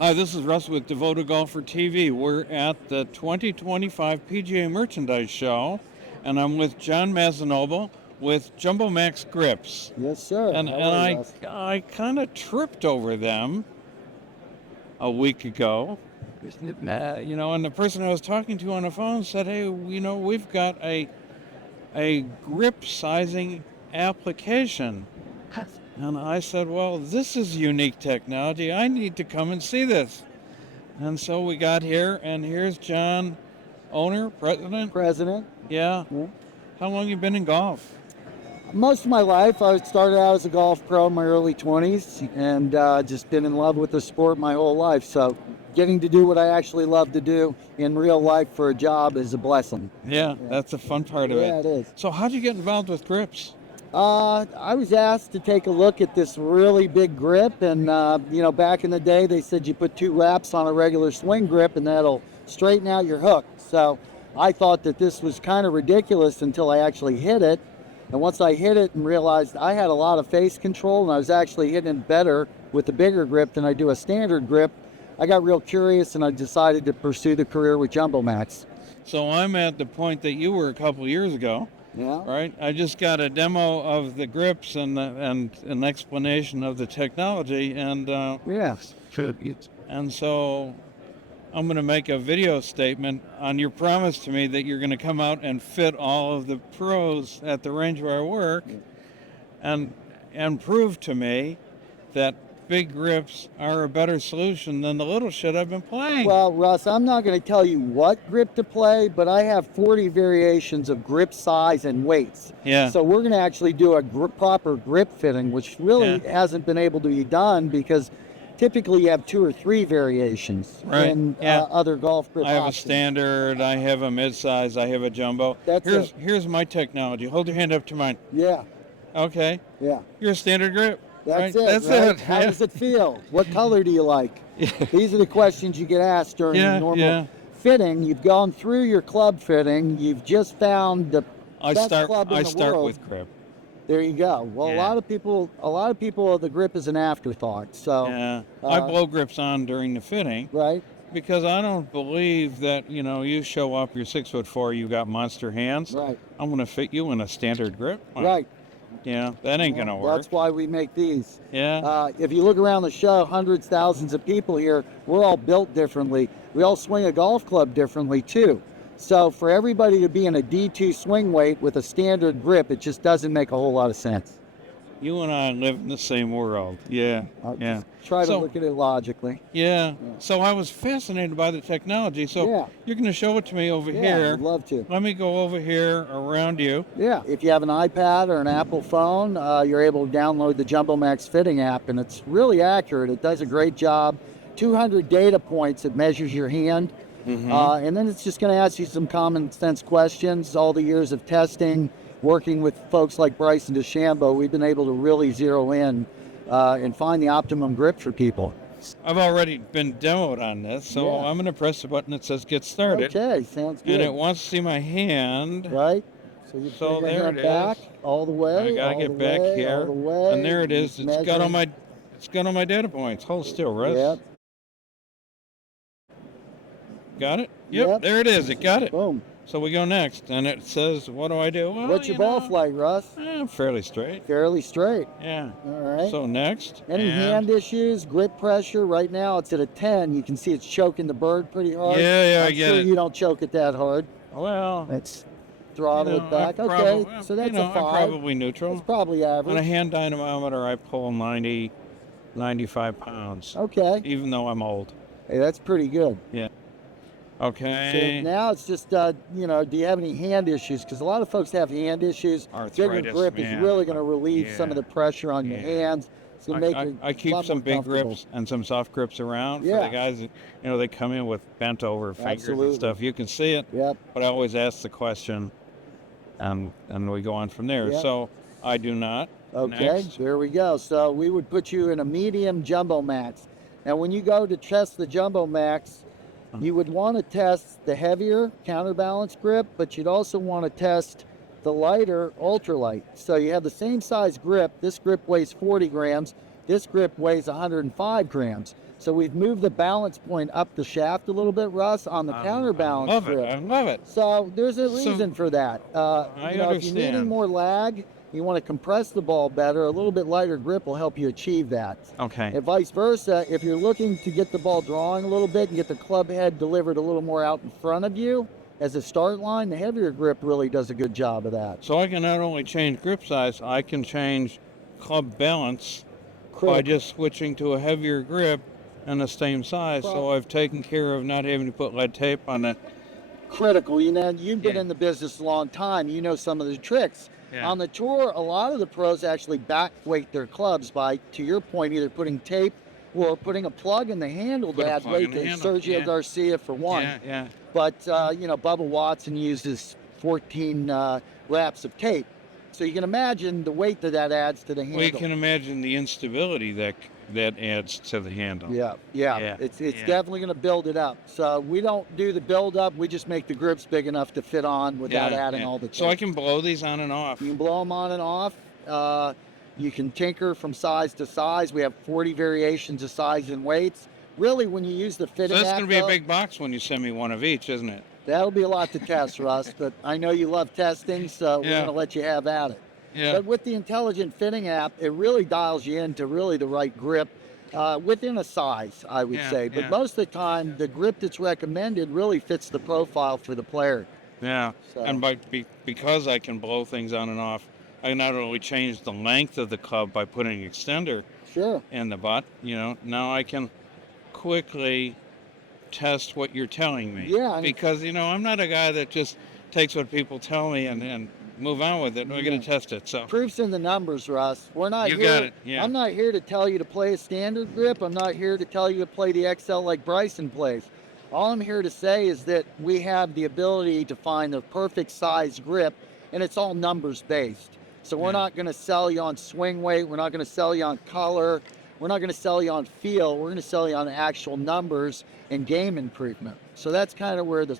Hi, this is Russ with Devoted Golfer TV. We're at the 2025 PGA Merchandise Show, and I'm with John Mazanoble with JumboMax grips. Yes, sir. And How and are you, I Russ? I kind of tripped over them a week ago. And the person I was talking to on the phone said, "Hey, we've got a grip sizing application." And I said, "Well, this is unique technology. I need to come and see this." And so we got here, and here's John, owner, president. President. Yeah. Yeah. How long you been in golf? Most of my life, I started out as a golf pro in my early 20s, and just been in love with the sport my whole life. So getting to do what I actually love to do in real life for a job is a blessing. Yeah, that's the fun part of it. Yeah, it is. So how'd you get involved with grips? I was asked to take a look at this really big grip, and back in the day, they said you put 2 wraps on a regular swing grip, and that'll straighten out your hook. So I thought that this was kind of ridiculous until I actually hit it. And once I hit it and realized I had a lot of face control, and I was actually hitting it better with a bigger grip than I do a standard grip, I got real curious, and I decided to pursue the career with JumboMax. So I'm at the point that you were a couple years ago. Yeah. Right. I just got a demo of the grips and an explanation of the technology, and Yes. and so I'm going to make a video statement on your promise to me that you're going to come out and fit all of the pros at the range where I work, and prove to me that big grips are a better solution than the little shit I've been playing. Well, Russ, I'm not going to tell you what grip to play, but I have 40 variations of grip size and weights. Yeah. So we're going to actually do a proper grip fitting, which really hasn't been able to be done because typically you have 2 or 3 variations Right. in Yeah. other golf grip I have a options. standard, I have a mid-size, I have a jumbo. That's it. Here's my technology. Hold your hand up to mine. Yeah, Okay. yeah. You're a standard grip. That's right? it. That's right? it. How Yeah. does it feel? What color do you like? These are the questions you get asked during Yeah, normal yeah. fitting. You've gone through your club fitting. You've just found the I best start club in I the start world. with grip. There you go. Well, Yeah. a lot of people, the grip is an afterthought. So, Yeah. I blow grips on during the fitting right? because I don't believe that, you show up, you're 6'4", you got monster hands. Right. I'm going to fit you in a standard grip. Right. Yeah, that ain't going to work. That's why we make these. Yeah. If you look around the show, hundreds, thousands of people here, we're all built differently. We all swing a golf club differently, too. So for everybody to be in a D2 swing weight with a standard grip, it just doesn't make a whole lot of sense. You and I live in the same world. Yeah. Yeah. Just try to So- look at it logically. Yeah. So I was fascinated by the technology. So Yeah. you're going to show it to me over Yeah, here. I'd love to. Let me go over here around you. Yeah, if you have an iPad or an Apple phone, you're able to download the JumboMax Fitting app, and it's really accurate. It does a great job. 200 data points. It measures your hand. And then it's just going to ask you some common sense questions. All the years of testing, working with folks like Bryson DeChambeau, we've been able to really zero in and find the optimum grip for people. I've already been demoed on this, so Yeah. I'm going to press the button that says get started. Okay, sounds good. And it wants to see my hand. Right? So you So bring your there hand it back is. all the way. I got to all get the back way, here. all the way. And there it is. It's got all Measuring. my data points. Hold still, Russ. Yep. Got it? Yep, Yep. there it is. It got it. Boom. So we go next, and it says, what do I do? Well, What's your ball flight, Russ? Fairly straight. Fairly straight. Yeah. All right. So next. Any and- hand issues, grip pressure? Right now it's at a 10. You can see it's choking the bird pretty hard. Yeah, I I'm get sure it. you don't choke it that hard. Well, It's throttle it back. I'm Okay, probably- so that's a I'm 5. probably neutral. It's probably On a average. hand dynamometer, I pull 95 pounds, Okay. even though I'm old. Hey, that's pretty good. Okay. So now it's just, do you have any hand issues? Because a lot of folks have hand issues. Bigger Arthritis, grip is man. really going to relieve some Yeah. of the pressure on your Yeah. hands. It's going to make it I keep a lot some more big comfortable. grips and some soft grips around for Yeah. the guys. They come in with bent over fingers Absolutely. and stuff. You can see it, Yep. but I always ask the question, and we go on from there. Yep. So I do not. Okay, Next. there we go. So we would put you in a medium JumboMax. Now, when you go to test the JumboMax, you would want to test the heavier counterbalance grip, but you'd also want to test the lighter ultralight. So you have the same size grip. This grip weighs 40 grams. This grip weighs 105 grams. So we've moved the balance point up the shaft a little bit, Russ, on the counterbalance I love grip. it. I love it. So there's a So, reason for that. I If you're needing understand. more lag, you want to compress the ball better, a little bit lighter grip will help you achieve that. Okay. And vice versa, if you're looking to get the ball drawing a little bit and get the club head delivered a little more out in front of you as a start line, the heavier grip really does a good job of that. So I can not only change grip size, I can change club balance by Critical. just switching to a heavier grip and the same size. So I've taken care of not having to put lead tape on it. Critical. You know, you've been Yeah. in the business a long time. You know some of the tricks. Yeah. On the tour, a lot of the pros actually back weight their clubs by, to your point, either putting tape or putting a plug in the handle Put to a add plug weight in the to handle, Sergio yeah. Garcia for one. Yeah. But, you know, Bubba Watson uses 14 wraps of tape. So you can imagine the weight that adds to the handle. Well, you can imagine the instability that adds to the handle. Yeah. It's definitely going to build it up. So we don't do the build up. We just make the grips big enough to fit on without adding all the tape. So I can blow these on and off. You can blow them on and off. You can tinker from size to size. We have 40 variations of size and weights. Really, when you use the So fitting that's app, going to be a though, big box when you send me one of each, isn't it? that'll be a lot to test, Russ. But I know you love testing, so we're Yeah. going to let you have at it. Yeah. But with the intelligent fitting app, it really dials you into really the right grip within a size, I would say. But most of the time, the grip that's recommended really fits the profile for the player. Yeah. So. And because I can blow things on and off, I not only change the length of the club by putting an extender Sure. in the butt, you know, now I can quickly test what you're telling me. Yeah. Because, you know, I'm not a guy that just takes what people tell me and move on with it. We're going to test it. So Proof's in the numbers, Russ. We're not You here. got it, yeah. I'm not here to tell you to play a standard grip. I'm not here to tell you to play the XL like Bryson plays. All I'm here to say is that we have the ability to find the perfect size grip, and it's all numbers based. So we're not going to sell you on swing weight. We're not going to sell you on color. We're not going to sell you on feel. We're going to sell you on actual numbers and game improvement. So that's kind of where the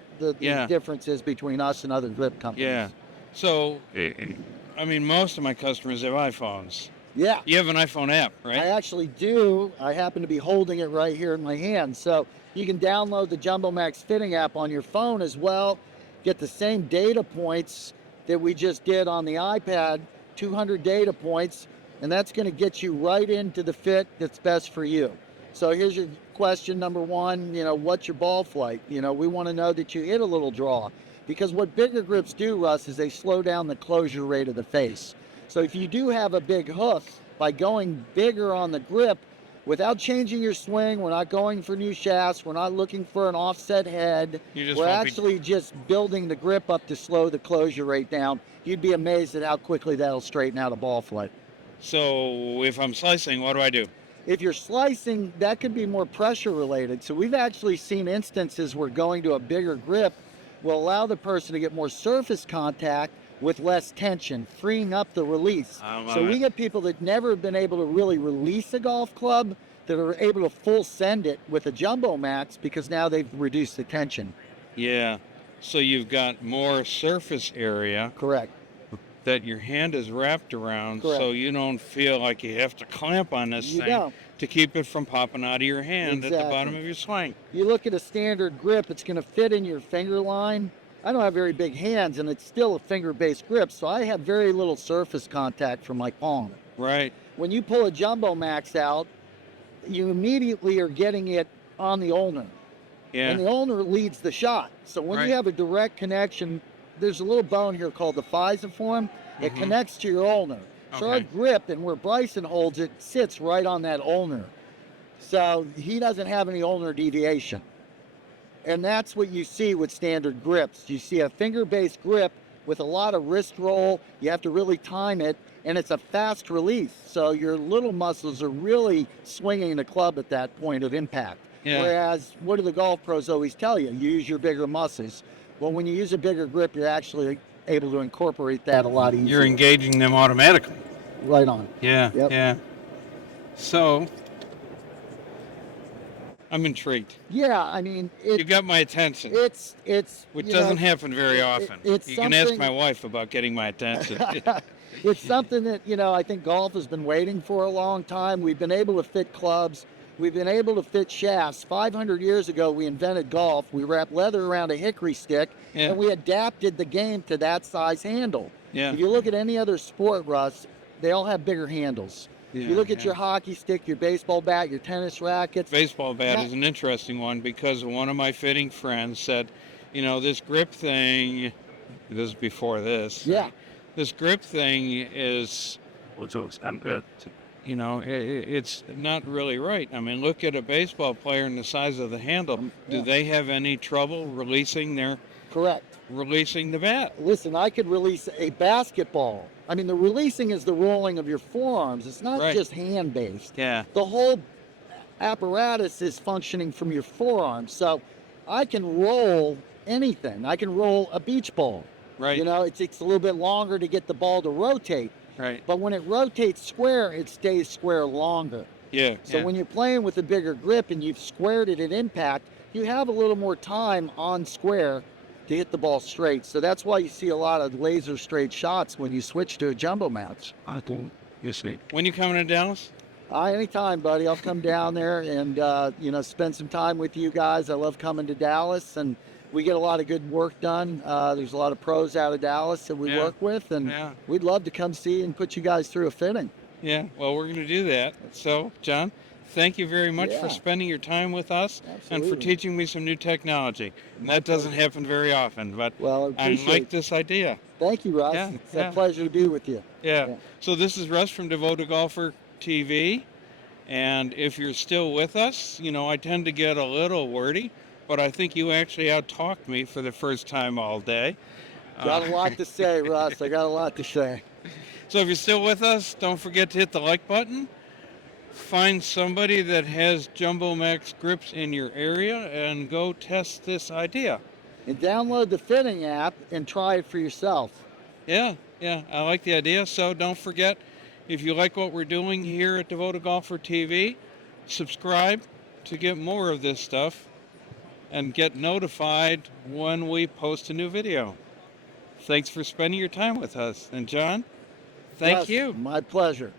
difference is between us and other grip companies. Yeah. So, I mean, most of my customers have iPhones. Yeah. You have an iPhone app, right? I actually do. I happen to be holding it right here in my hand. So you can download the JumboMax fitting app on your phone as well. Get the same data points that we just did on the iPad, 200 data points, and that's going to get you right into the fit that's best for you. So here's your question number one, you know, what's your ball flight? You know, we want to know that you hit a little draw. Because what bigger grips do, Russ, is they slow down the closure rate of the face. So if you do have a big hook, by going bigger on the grip, without changing your swing, we're not going for new shafts, we're not looking for an offset head, we're actually just building the grip up to slow the closure rate down. You'd be amazed at how quickly that'll straighten out a ball flight. So if I'm slicing, what do I do? If you're slicing, that could be more pressure related. So we've actually seen instances where going to a bigger grip will allow the person to get more surface contact with less tension, freeing up the release. So we get people that never have been able to really release a golf club that are able to full send it with a JumboMax because now they've reduced the tension. Yeah. So you've got more surface area. Correct. That your hand is wrapped around. Correct. So you don't feel like you have to clamp on this thing don't. to keep it from popping out of your hand at the bottom of your swing. You look at a standard grip, it's going to fit in your finger line. I don't have very big hands, and it's still a finger-based grip, so I have very little surface contact from my palm. Right. When you pull a JumboMax out, you immediately are getting it on the ulnar. Yeah. And the ulnar leads the shot. So when you have a direct connection, there's a little bone here called the physiform. It connects to your ulnar. So our grip, and where Bryson holds it, sits right on that ulnar. So he doesn't have any ulnar deviation. And that's what you see with standard grips. You see a finger-based grip with a lot of wrist roll. You have to really time it, and it's a fast release. So your little muscles are really swinging the club at that point of impact. Yeah. Whereas, what do the golf pros always tell you? Use your bigger muscles. Well, when you use a bigger grip, you're actually able to incorporate that a lot easier. You're engaging them automatically. Right on. Yeah. Yep. Yeah. So I'm intrigued. Yeah, I mean, You got my attention, it's which you doesn't know, happen very often. it's You can ask something- my wife about getting my attention. It's something that, you know, I think golf has been waiting for a long time. We've been able to fit clubs we've been able to fit shafts. 500 years ago, we invented golf. We wrapped leather around a hickory stick, Yeah. and we adapted the game to that size handle. Yeah. If you look at any other sport, Russ, they all have bigger handles. Yeah, You look at yeah. your hockey stick, your baseball bat, your tennis rackets. Baseball bat That- is an interesting one because one of my fitting friends said, you know, this grip thing, this is before this. Yeah. This grip thing is, you know, it's not really right. I mean, look at a baseball player and the size of the handle. Do Yeah. they have any trouble releasing Correct. the bat? Listen, I could release a basketball. I mean, the releasing is the rolling of your forearms. It's not Right. just hand-based. Yeah. The whole apparatus is functioning from your forearms. So I can roll anything. I can roll a beach ball. Right. You know, it takes a little bit longer to get the ball to rotate. Right. But when it rotates square, it stays square longer. Yeah. So yeah. when you're playing with a bigger grip and you've squared it at impact, you have a little more time on square to hit the ball straight. So that's why you see a lot of laser straight shots when you switch to a JumboMax. When you coming to Dallas? Anytime, buddy. I'll come down there and spend some time with you guys. I love coming to Dallas, and we get a lot of good work done. There's a lot of pros out of Dallas that we Yeah. work with, and Yeah. we'd love to come see and put you guys through a fitting. Yeah. Well, we're going to do that. So, John, thank you very much Yeah. for spending your time with us and for Absolutely. teaching me some new technology. And that doesn't happen very often, but Well, I I appreciate like it. this idea. Thank you, Russ. Yeah, It's yeah. a pleasure to be with you. Yeah. Yeah. So this is Russ from Devoted Golfer TV. And if you're still with us, you know, I tend to get a little wordy, but I think you actually out-talked me for the first time all day. Got a lot to say, Russ. I got a lot to say. So if you're still with us, don't forget to hit the like button. Find somebody that has JumboMax grips in your area and go test this idea. And download the fitting app and try it for yourself. Yeah, I like the idea. So don't forget, if you like what we're doing here at Devoted Golfer TV, subscribe to get more of this stuff and get notified when we post a new video. Thanks for spending your time with us. And John, thank Russ, you. My pleasure.